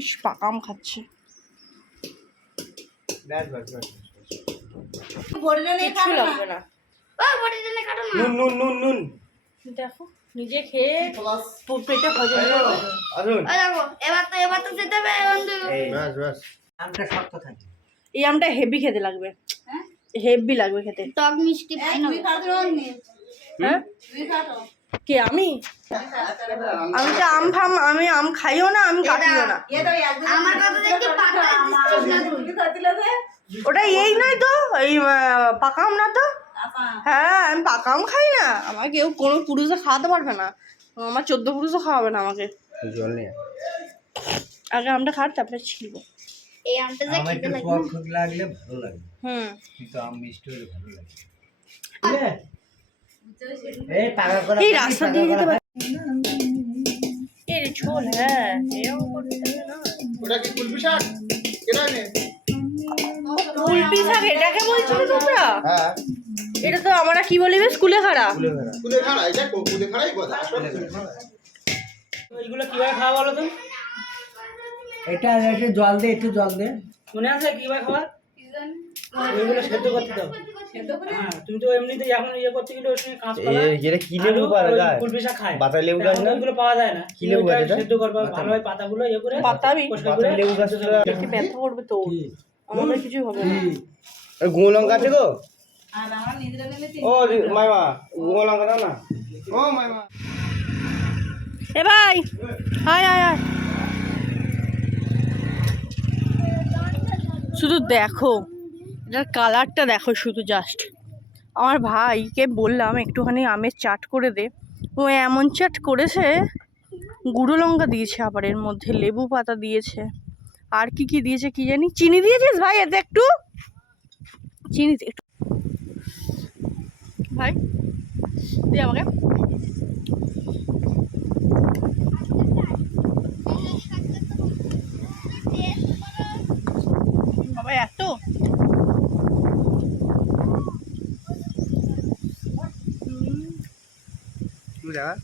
ইস পাকা আম খাচ্ছে। কিচ্ছু লাগবে না। নুন দেখো নিজে খেয়ে পেটে হজম এবার তো যেতে হবে আমটা শক্ত থাকে। এই আমটা হেভি খেতে লাগবে, হেভি লাগবে খেতে। টক মিষ্টি হ্যাঁ কে আমি আমি তো আম ফাম আমি আম খাইও না, আমি কাটিও না। আমার কথা দেখি পাতা দিচ্ছিস না তুই। ওটা এই নয় তো, এই পাকা আম না তো। হ্যাঁ আমি পাকা আম খাই না, আমাকে কেউ কোনো পুরুষে খাওয়াতে পারবে না, আমার 14 পুরুষও খাওয়াবে না আমাকে। জল নিয়ে আগে আমটা খাট তারপরে ছিল। এই আমটা যে খেতে লাগে টক লাগলে ভালো লাগে, হুম কিন্তু আম মিষ্টি হলে ভালো লাগে। এই পাকা করা এই রাস্তা দিয়ে যেতে পারে এর ঝোল। হ্যাঁ এরকম করতে হবে না। ওটা কি কুলপি শাক? এটা নে। কুলপি শাক এটাকে বলছিলে তোমরা? হ্যাঁ এটা তো আমরা কি বলি বে স্কুলে খাড়া। কুলে খাড়া, এটা কুলে খাড়াই কথা আসলে। এইগুলো কিভাবে খাওয়া বলো তো? এটা একটু জল দে, একটু জল দে। মনে আছে কিভাবে খাওয়া? এইগুলো সেদ্ধ করতে দাও। হ্যাঁ, তুমি তো এমনিতে এখন ইয়ে করতে গেলে ওর সঙ্গে কাঁচকলা এটা কি লেবু পাওয়া যায়? কুলপি শাক খায়। বাতাবি লেবু গাছ না? ওইগুলো পাওয়া যায় না। কি লেবু গাছ এটা? সেদ্ধ করবা ভালোভাবে পাতাগুলো ইয়ে করে বাতাবি? পরিষ্কার করে লেবু গাছ একটু ব্যথা করবে তো, আমাদের কিছু হবে না। গুঁড়ো লঙ্কা আছে গো? ও মাইমা গুঁড়ো লঙ্কা দাও না। ও মাইমা এ ভাই হাই হাই হাই, শুধু দেখো এটার কালারটা দেখো শুধু জাস্ট। আমার ভাইকে বললাম একটুখানি আমের চাট করে দে, ও এমন চাট করেছে, গুঁড়ো লঙ্কা দিয়েছে, আবার এর মধ্যে লেবু পাতা দিয়েছে, আর কি কি দিয়েছে কি জানি। চিনি দিয়েছিস ভাই এতে একটু? চিনি একটু ভাই দিয়ে আমাকে। বাবা এত তুমি দেখা